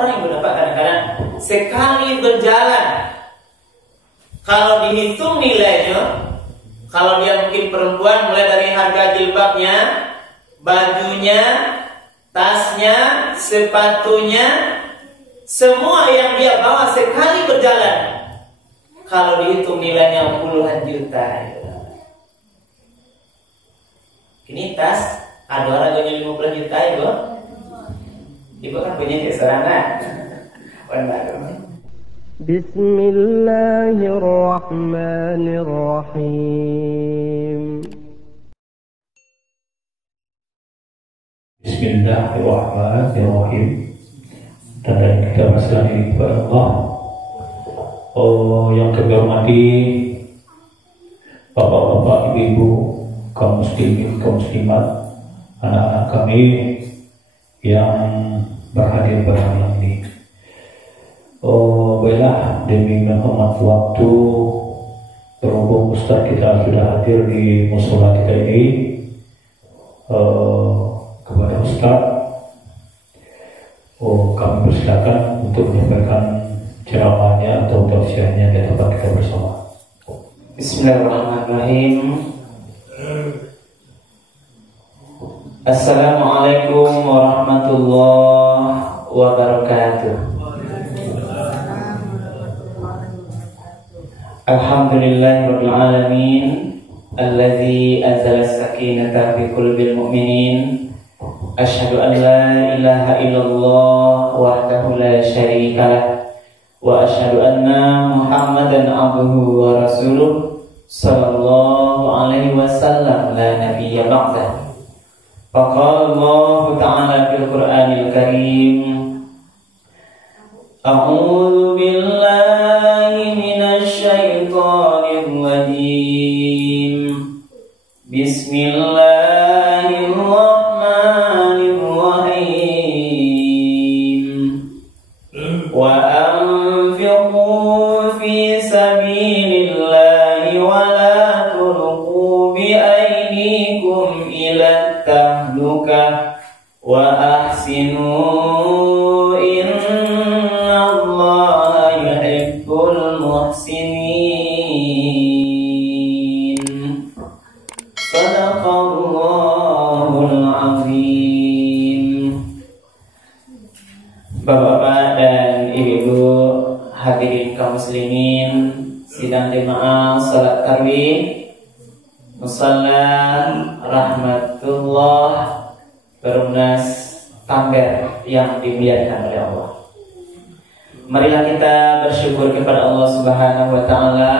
orang ibu dapat kadang-kadang sekali berjalan, kalau dihitung nilainya, kalau dia mungkin perempuan, mulai dari harga jilbabnya, bajunya, tasnya, sepatunya, semua yang dia bawa sekali berjalan, kalau dihitung nilainya puluhan juta. Ini tas ada harganya 15 juta ibu. Ibu kan punya seorang Bismillahirrahmanirrahim. Bismillahirrahmanirrahim. Tanda kita berserah diri kepada Allah. Oh, yang kami hormati bapak-bapak, ibu-ibu, kaum muslimin, kaum muslimat, anak-anak kami yang berhadir pada malam ini. Oh, baiklah, demi menghormat waktu, berhubung Ustaz kita sudah hadir di musola kita ini, kepada Ustaz, kami persilakan untuk menyampaikan ceramahnya atau tausiahnya di tempat kita bersama. Bismillahirrahmanirrahim. Assalamualaikum warahmatullahi wabarakatuh. Alhamdulillahirabbil alamin, alladzi anzala as-sakinata fi qulubil mu'minin. Asyhadu an la ilaha illallah wahdahu la syarika lah, wa asyhadu anna Muhammadan abduhu wa rasuluh sallallahu alaihi wasallam la nabiyya ba'dah. Faqala Allah ta'ala fil Qur'anil Karim, a'udzu billahi minasy syaithanir rajim. Bismillahirrahmanirrahim. Wa anfiqu fi sabilillahi wa la tulqu bi aydikum ila tahluka wa ahsinu innallaha yuhibbul muhsinin. Shadaqallahul azim. Bapak-bapak dan ibu-ibu hadirin kaum muslimin sidang jemaah salat tarawih musalla rahmatullah Perumnas Tamber yang dimuliakan oleh Allah. Marilah kita bersyukur kepada Allah Subhanahu wa taala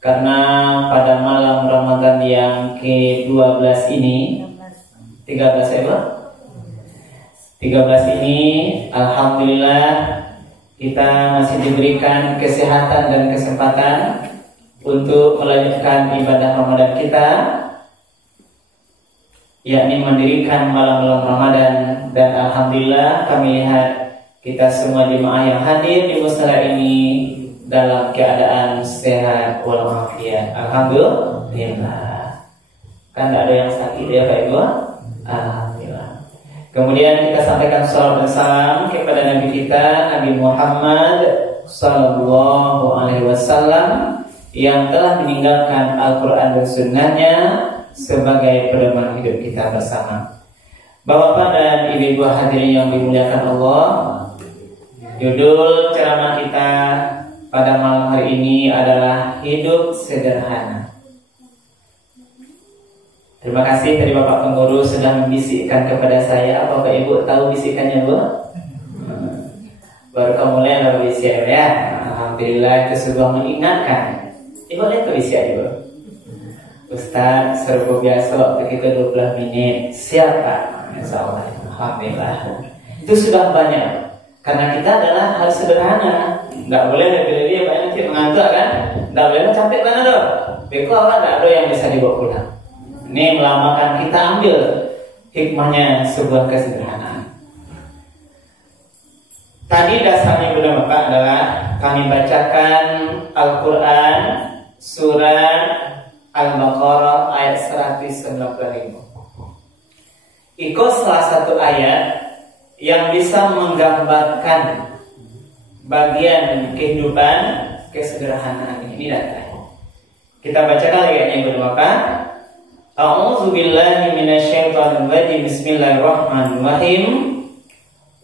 karena pada malam Ramadan yang ke-12 ini 13 ya, 13 ini alhamdulillah kita masih diberikan kesehatan dan kesempatan untuk melanjutkan ibadah Ramadan kita, yakni mendirikan malam-malam Ramadan. Dan alhamdulillah kami lihat kita semua jemaah yang hadir di musala ini dalam keadaan sehat walafiat. Alhamdulillah. Kan tidak ada yang sakit ya Pak Ibu? Alhamdulillah. Kemudian kita sampaikan salawat dan salam kepada Nabi kita, Nabi Muhammad sallallahu alaihi wasallam, yang telah meninggalkan Al-Quran dan Sunnahnya sebagai pedoman hidup kita bersama. Bapak dan ibu-ibu hadirin yang dimuliakan Allah, judul ceramah kita pada malam hari ini adalah hidup sederhana. Terima kasih tadi Bapak Pengurus sudah membisikkan kepada saya. Bapak Ibu tahu bisikannya Bu? Baru kamu lihat bisik ya. Alhamdulillah itu sebuah mengingatkan. Ibu lihat bisik Ibu. Ustaz serbu biasa waktu kita 20 menit. Siapa? Insyaallah. Alhamdulillah. Itu sudah banyak. Karena kita adalah hal sederhana. Nggak boleh lebih-lebih banyak yang mengantuk kan? Nggak boleh capek mana dong? Beko awak nggak ada yang bisa dibawa pulang. Ini melambangkan kita ambil hikmahnya sebuah kesederhanaan. Tadi dasarnya Bunda Bapak adalah kami bacakan Al-Quran surat Al-Baqarah ayat 195. Ikut salah satu ayat yang bisa menggambarkan bagian kehidupan kesederhanaan ini datang. Kita bacakan ayatnya yang berapa? A'udzu billahi minasyaitonir rajim. Bismillahirrahmanirrahim.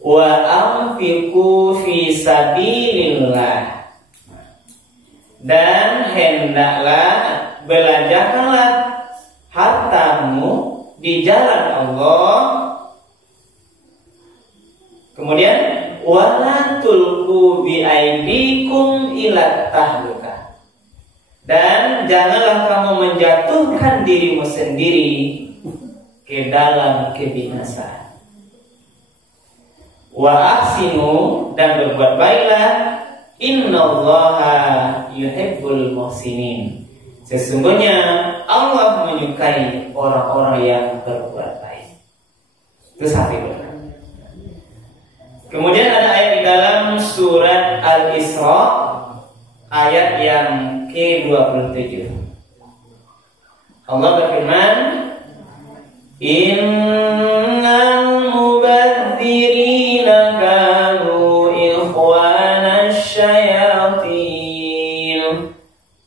Wa anfiqu fi sabilillah. Dan hendaklah belanjakanlah hartamu di jalan Allah. Kemudian wala tulqu bi aidikum ila tahlukah. Dan janganlah kamu menjatuhkan dirimu sendiri ke dalam kebinasaan. Wa ahsinu, dan berbuat baiklah. Innallaha yuhibbul muhsinin. Sesungguhnya Allah menyukai orang-orang yang berbuat baik. Itu satu. Kemudian ada ayat di dalam surat Al-Isra, ayat yang ke-27. Allah berfirman, Innal mubadzirina kanu ikhwana syayatin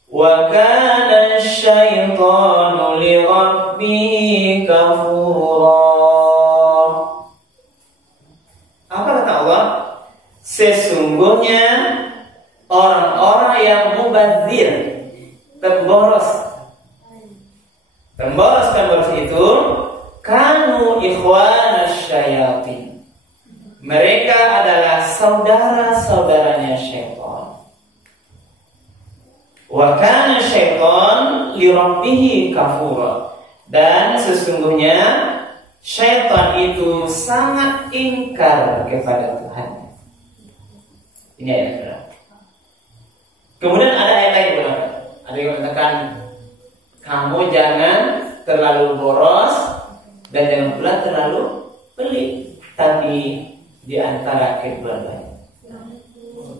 wa kana syaitanu li rabbihi kafura. Apa kata Allah? Sesungguhnya orang-orang yang mubadzir, Pemboros itu kanu ikhwana syayatin. Mereka adalah saudara-saudaranya syaitan. Wa kana syaitan li rabbih kafura. Dan sesungguhnya syaitan itu sangat ingkar kepada Tuhan. Ini ayat berapa? Kemudian ada ayat lain berapa? Ada yang mengatakan kamu jangan terlalu boros dan jangan pula terlalu pelit, tapi di antara keduanya.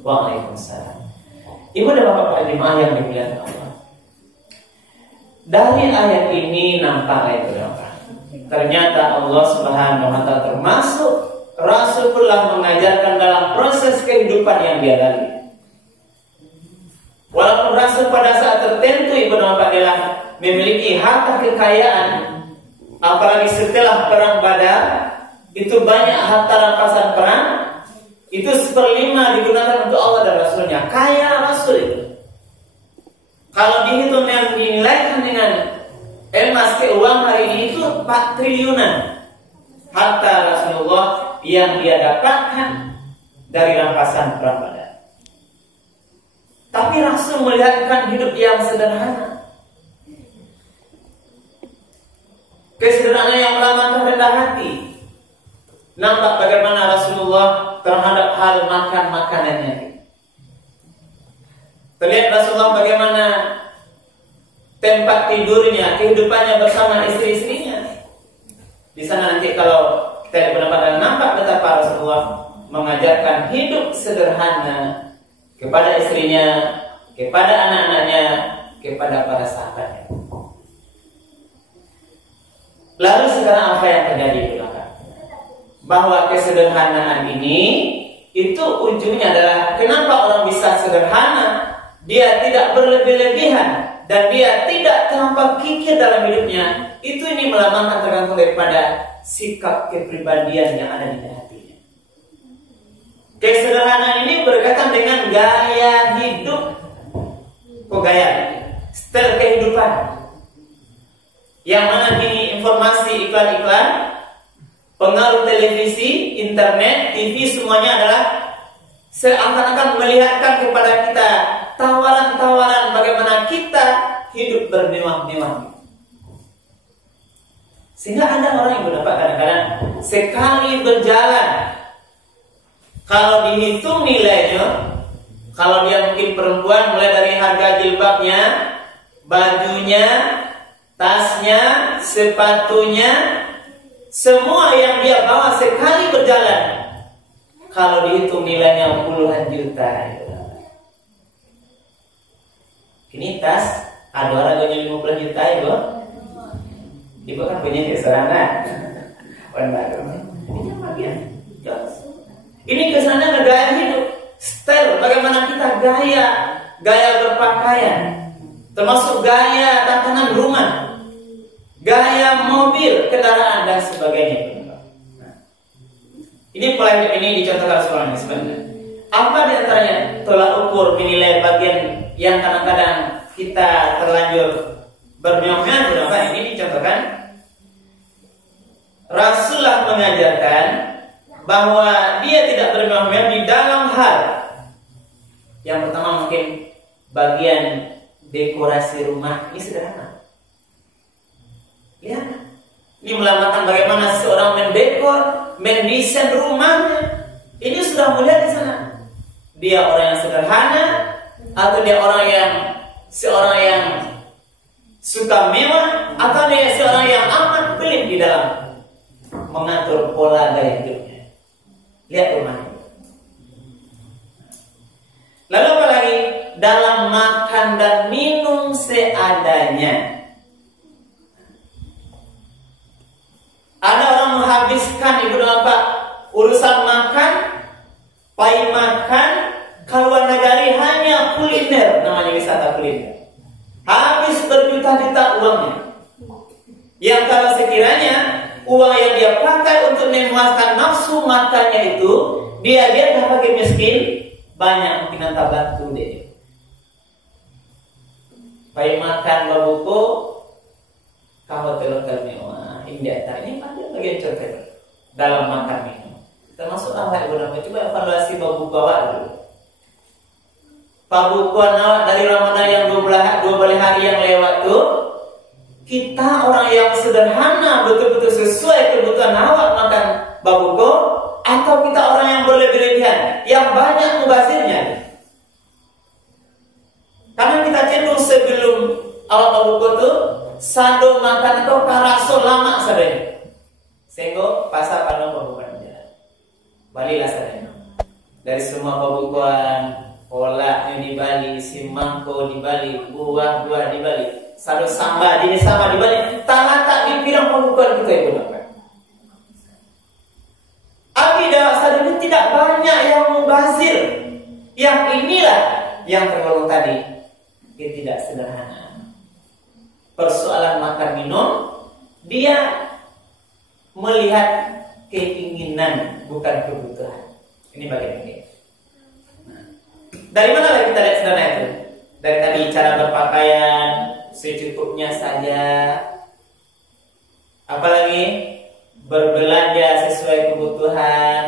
Waalaikumsalam. Ibu dan bapak jemaah yang dimuliakan Allah. Dari ayat ini nampak berapa? Ternyata Allah Subhanahu wa taala termasuk Rasulullah mengajarkan dalam proses kehidupan yang dia lalui. Walaupun Rasul pada saat tertentu ibu dan bapak adalah memiliki harta kekayaan, apalagi setelah perang Badar, itu banyak harta rampasan perang, itu 1/5 digunakan untuk Allah dan Rasulnya. Kaya Rasul itu. Kalau dihitung yang dinilaikan dengan emas ke uang hari ini itu 4 triliunan harta Rasulullah yang dia dapatkan dari rampasan perang Badar. Tapi Rasul melihatkan hidup yang sederhana. Kesederhanaan yang melambangkan rendah hati. Nampak bagaimana Rasulullah terhadap hal makan makanannya. Terlihat Rasulullah bagaimana tempat tidurnya, kehidupannya bersama istri-istrinya. Di sana nanti kalau kita benar-benar nampak betapa Rasulullah mengajarkan hidup sederhana kepada istrinya, kepada anak-anaknya, kepada para sahabatnya. Lalu sekarang apa yang terjadi di belakang? Bahwa kesederhanaan ini itu ujungnya adalah kenapa orang bisa sederhana? Dia tidak berlebih-lebihan dan dia tidak terlampau kikir dalam hidupnya. Itu ini melambangkan tergantung daripada sikap kepribadian yang ada di hatinya. Kesederhanaan ini berkaitan dengan gaya hidup, style kehidupan. Yang mana kini informasi iklan-iklan, pengaruh televisi, internet, TV semuanya adalah seakan-akan melihatkan kepada kita tawaran-tawaran bagaimana kita hidup bermewah-mewah. Sehingga ada orang yang berdapat kadang-kadang sekali berjalan, kalau dihitung nilainya, kalau dia mungkin perempuan, mulai dari harga jilbabnya, bajunya, tasnya, sepatunya, semua yang dia bawa sekali berjalan, kalau dihitung nilainya puluhan juta. Ini tas ada harganya 50 juta ibu. Ibu kan punya di sana. Ini bagian Ya. Ini kesana gaya hidup, style bagaimana kita gaya berpakaian, termasuk gaya tatanan rumah, gaya mobil, kendaraan dan sebagainya. Nah, ini pola hidup ini dicontohkan seorang ini sebenarnya. Apa di antaranya tolak ukur menilai bagian yang kadang-kadang kita terlanjur bermewah-mewah apa ini dicontohkan. Rasulullah mengajarkan bahwa dia tidak bermewah-mewah di dalam hal yang pertama mungkin bagian dekorasi rumah ini sederhana. Ya, ini melambangkan bagaimana seorang mendekor, mendesain rumahnya. Ini sudah mulia di sana. Dia orang yang sederhana atau dia seorang yang suka mewah atau dia seorang yang amat pelit di dalam mengatur pola gaya hidupnya. Lihat rumahnya. Lalu apa lagi? Dalam makan dan minum seadanya. Ada orang menghabiskan ibu bapak urusan makan, pai makan, keluar negari hanya kuliner, namanya wisata kuliner. Habis berjuta-juta uangnya. Yang kalau sekiranya uang yang dia pakai untuk memuaskan nafsu makannya itu, dia dah pakai miskin, banyak mungkin tak bantu deh. Pai makan babuko, kau hotel mewah, India. Ini pada bagian contoh dalam makan minum. Termasuk awak ibu nama, coba evaluasi babuko awak dulu. Pabukuan awak dari Ramadan yang 12 hari yang lewat tuh, kita orang yang sederhana betul-betul sesuai kebutuhan awak makan babuko, atau kita orang yang berlebih-lebihan, yang banyak mubazirnya. Karena kita cenderung sebelum awak babuko tuh, sado makan itu karaso lama sadanya. Sehingga pasar pandang babukan jalan. Balilah sadanya. Dari semua babukuan, pola di Bali, simangko di Bali, buah-buah di Bali, sado samba jenis sama di Bali, tak di pirang pembukaan kita itu Bapak. Akidah sado ini tidak banyak yang mubazir. Yang inilah yang tergolong tadi tidak sederhana. Persoalan makan minum, dia melihat keinginan bukan kebutuhan. Ini bagian ini. Dari mana lagi kita lihat sederhana itu? Dari tadi cara berpakaian secukupnya saja. Apalagi berbelanja sesuai kebutuhan.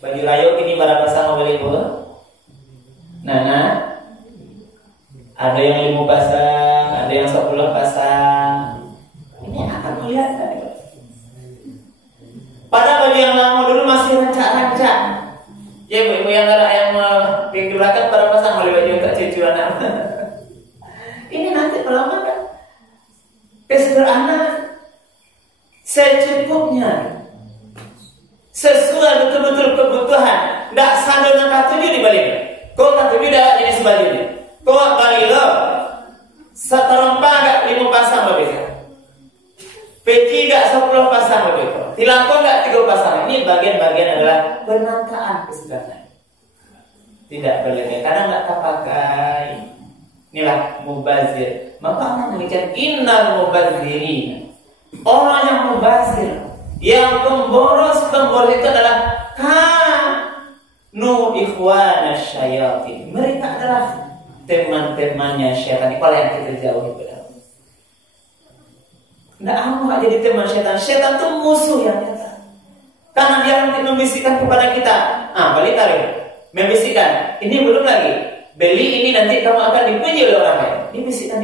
Baju rayo ini berapa sama boleh bu? Nah, ada yang 5 pasang, ada yang 10 pasang. Ini akan melihat kan? Pada baju yang lama dulu masih rancak-rancak. Ya bu, yang ada yang di belakang pada pasang oleh baju untuk cucu anak. Ini nanti lama kan? Kesederhanaan, secukupnya, sesuai betul-betul kebutuhan. Tidak sando dan katuju di balik. Kau katuju dah jenis bajunya. Kau balik lo, seterempah gak 5 pasang berbeda. Peci gak 10 pasang berbeda. Tilangkong gak 3 pasang. Ini bagian-bagian adalah penataan kesederhanaan. Tidak berlebihan. Kadang gak terpakai. Inilah mubazir. Maka Allah mengingatkan innal mubazirin. Orang yang mubazir, yang pemboros itu adalah kanu ikhwana syayatin. Mereka adalah teman-temannya syaitan. Kalau yang kita jauhi benar. Tidak mau jadi teman syaitan. Syaitan itu musuh yang nyata. Karena dia nanti membisikkan kepada kita. Balik tarik. Membisikkan. Ini belum lagi. Beli ini nanti kamu akan dipuji oleh orang lain. Dibisikkan.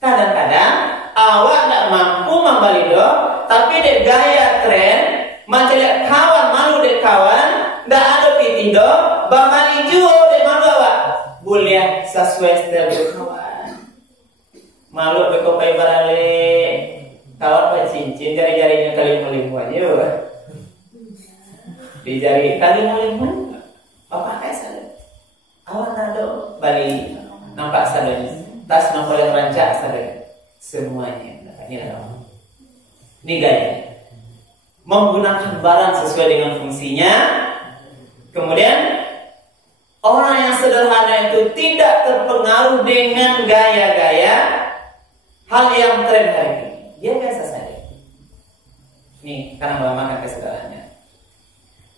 Kadang-kadang awak tidak mampu membalido, tapi dek gaya tren, macam dek kawan malu dek kawan, tidak ada pitido, bamali juo dek malu awak. Boleh sesuai style dek kawan. Malu bekopai barale, kawan pak cincin jari-jarinya kali mulimu aja. Di jari kali mulimu, apa kayak awak nado balik nampak sadanya, tas nampak yang rancak sadanya, semuanya. Ini gaya. menggunakan barang sesuai dengan fungsinya. Kemudian orang yang sederhana itu tidak terpengaruh dengan gaya-gaya hal yang tren hari ini. Dia biasa saja. Ini karena melambangkan kesederhanaan.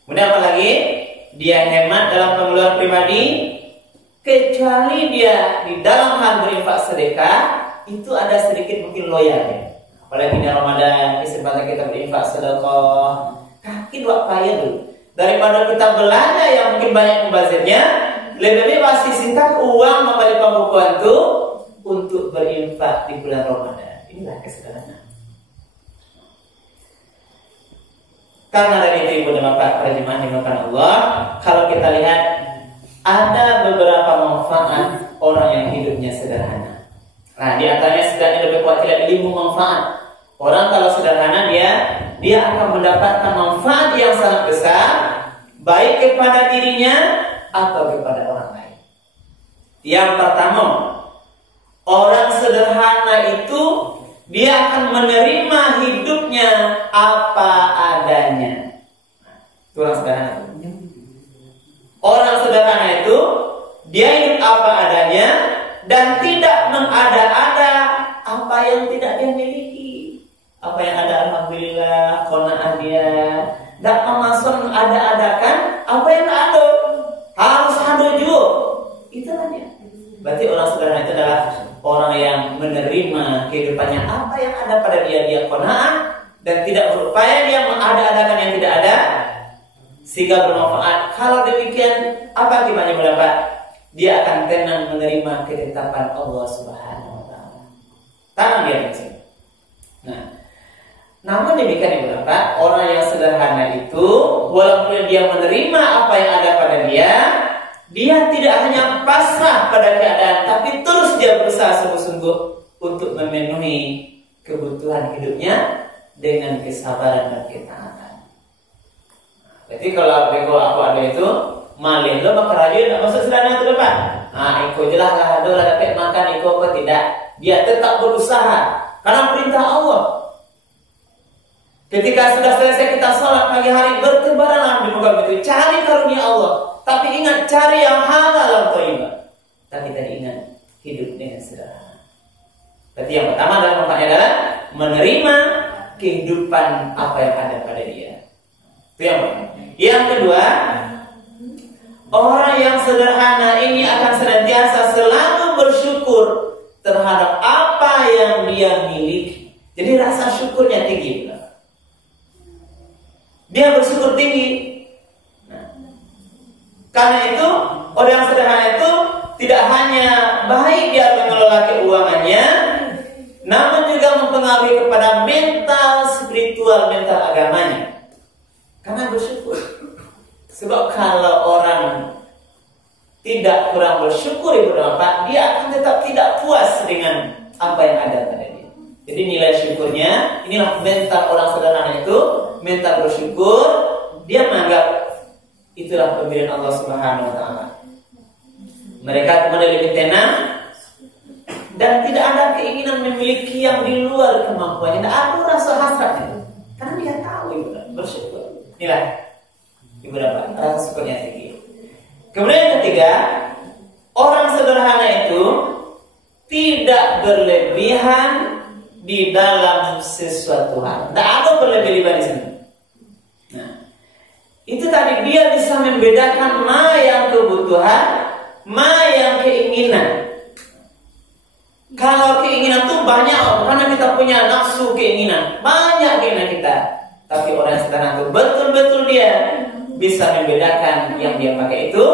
Kemudian apalagi dia hemat dalam pengeluaran pribadi, kecuali dia di dalam hal berinfak sedekah itu ada sedikit mungkin loyal ya. Apalagi di Ramadan, kesempatan kita berinfak sedekah, kaki dua payah dulu. Daripada kita belanja yang mungkin banyak membazirnya, lebih masih sisihkan uang membeli pembukuan itu untuk berinfak di bulan Ramadan. Inilah kesederhanaan. Karena dari itu ibu dan bapak para jemaah dimakan Allah, kalau kita lihat ada beberapa manfaat orang yang hidupnya sederhana. Nah, di antaranya setidaknya lebih kuat tidak ilmu manfaat. Orang kalau sederhana dia akan mendapatkan manfaat yang sangat besar, baik kepada dirinya atau kepada orang lain. Yang pertama, orang sederhana itu dia akan menerima hidupnya apa adanya. Itu orang sederhana. Orang sederhana itu dia hidup apa adanya dan tidak mengada-ada apa yang tidak dia miliki. Apa yang ada alhamdulillah, qanaah dia. Tak memasuk mengada-adakan apa yang ada. Harus haduju. Itulah dia. Berarti orang sederhana itu adalah orang yang menerima kehidupannya apa yang ada pada dia qanaah dan tidak berupaya dia mengada-adakan yang tidak ada sehingga bermanfaat. Kalau demikian, apa akibatnya mendapat? Dia akan tenang menerima ketetapan Allah Subhanahu wa taala. Tangan dia kecil. Nah, namun demikian ibu bapak, orang yang sederhana itu walaupun dia menerima apa yang ada pada dia tidak hanya pasrah pada keadaan, tapi terus dia berusaha sungguh-sungguh untuk memenuhi kebutuhan hidupnya dengan kesabaran dan ketaatan. Jadi kalau bego aku ada itu malih lo maka rajin tak masuk sederhana itu depan. Nah, iko jelas lah ada dapat makan iko apa tidak. Dia tetap berusaha karena perintah Allah. Ketika sudah selesai kita sholat pagi hari, bertebaranlah di muka itu, cari karunia Allah. Tapi ingat, cari yang halal dan thayyibah. Tapi tadi ingat, hidup dengan sederhana. Berarti yang pertama adalah manfaatnya adalah menerima kehidupan apa yang ada pada dia. Itu yang pertama. Yang kedua, orang yang sederhana ini akan senantiasa selalu bersyukur terhadap apa yang dia miliki. Jadi rasa syukurnya tinggi. Dia bersyukur tinggi. Nah, karena itu orang yang sederhana itu tidak hanya baik dia mengelola keuangannya, namun juga mempengaruhi kepada mental spiritual, mental agamanya. Karena bersyukur. Sebab kalau orang tidak kurang bersyukur ibu bapak, dia akan tetap tidak puas dengan apa yang ada pada dia. Jadi nilai syukurnya, inilah mental orang sederhana itu, mental bersyukur, dia menganggap itulah pemberian Allah Subhanahu wa taala. Mereka kemudian lebih tenang dan tidak ada keinginan memiliki yang di luar kemampuannya. Tidak ada rasa hasratnya. Karena dia tahu ibu bersyukur. Inilah ibu dapat rasa syukurnya tinggi. Kemudian yang ketiga, orang sederhana itu tidak berlebihan di dalam sesuatu hal. Tidak ada berlebih-lebihan di sini. Nah, itu tadi dia bisa membedakan mana yang kebutuhan, mana yang keinginan. Kalau keinginan itu banyak, karena kita punya nafsu keinginan, banyak keinginan kita. Tapi orang yang sederhana itu betul-betul dia bisa membedakan yang dia pakai itu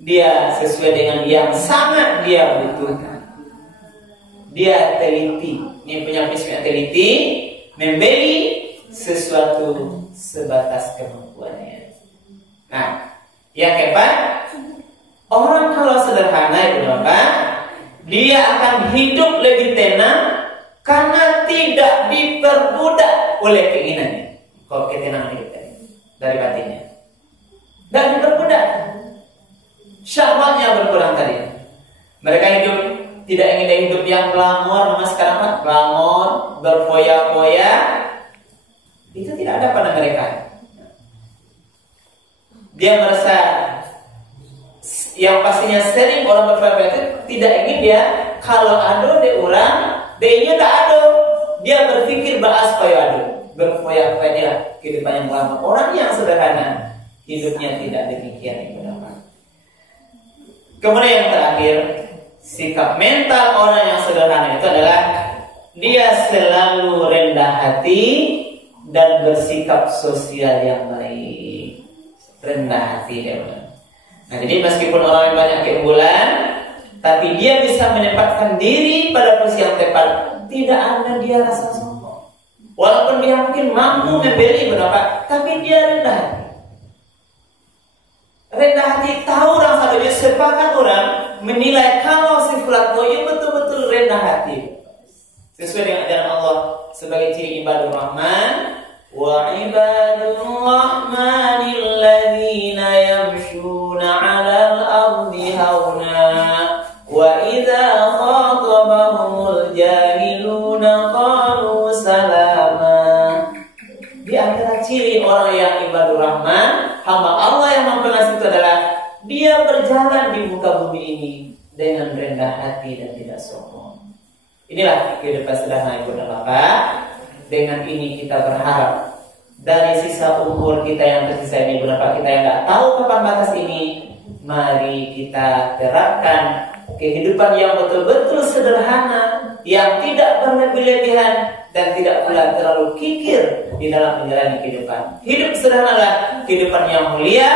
dia sesuai dengan yang sangat dia butuhkan. Dia teliti, ini punya prinsip teliti, membeli sesuatu sebatas kemampuannya. Nah, yang keempat, orang kalau sederhana itu bapak, dia akan hidup lebih tenang karena tidak diperbudak oleh keinginannya. Kalau ketenangan hidup dari batinnya, dan diperbudak, syahwatnya berkurang tadi. Mereka hidup tidak ingin hidup yang glamor, nama sekarang glamor, berfoya-foya. Itu tidak ada pada mereka. Dia merasa yang pastinya sering orang berbuat itu tidak ingin dia kalau ado de orang, de-nya tak ado. Dia berpikir bahas supaya ado, berfoya-foya dia kehidupan yang lama. Orang yang sederhana hidupnya tidak demikian. Kemudian yang terakhir, sikap mental orang yang sederhana itu adalah dia selalu rendah hati dan bersikap sosial yang baik. Rendah hati dia. Nah, jadi meskipun orang yang banyak keunggulan, tapi dia bisa menempatkan diri pada posisi yang tepat. Tidak ada dia rasa sombong. Walaupun dia mungkin mampu membeli berapa, tapi dia rendah hati. Rendah hati tahu orang satu, dia sepakat orang menilai kalau si fulan itu betul-betul rendah hati. Sesuai dengan ajaran Allah sebagai ciri ibadur rahman. Wa ibadur rahmanil ladzina yamshuna 'alal ardi hauna wa idza khatabahumul jahiluna qalu salama. Di antara ciri orang yang ibadur rahman, hamba Allah yang memperlas itu adalah dia berjalan di muka bumi ini dengan rendah hati dan tidak sombong. Inilah kehidupan sederhana ibu dan bapak. Dengan ini kita berharap dari sisa umur kita yang tersisa ini, ibu dan bapak kita yang tidak tahu kapan batas ini, mari kita terapkan kehidupan yang betul-betul sederhana, yang tidak berlebih-lebihan dan tidak pula terlalu kikir di dalam menjalani kehidupan. Hidup sederhanalah kehidupan yang mulia,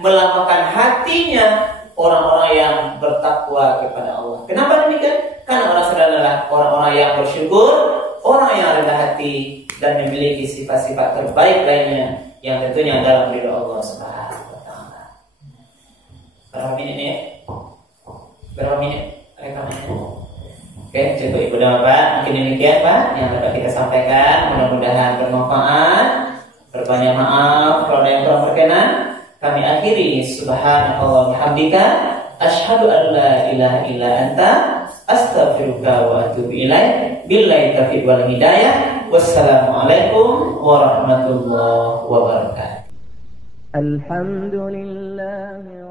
melambangkan hatinya orang-orang yang bertakwa kepada Allah. Kenapa demikian? Karena orang sederhana adalah orang-orang yang bersyukur, orang yang rendah hati dan memiliki sifat-sifat terbaik lainnya yang tentunya dalam ridho Allah Subhanahu wa taala. Berapa menit nih? Berapa menit rekamannya? Oke, cukup ibu dan bapak. Mungkin demikian Pak yang dapat kita sampaikan. Mudah-mudahan bermanfaat. Berbanyak maaf kalau ada yang kurang berkenan. Kami akhiri subhanallah bihamdika asyhadu an la ilaha illa anta astaghfiruka wa atubu ilaik. Billahi taufiq wal hidayah. Wassalamualaikum warahmatullahi wabarakatuh. Alhamdulillah.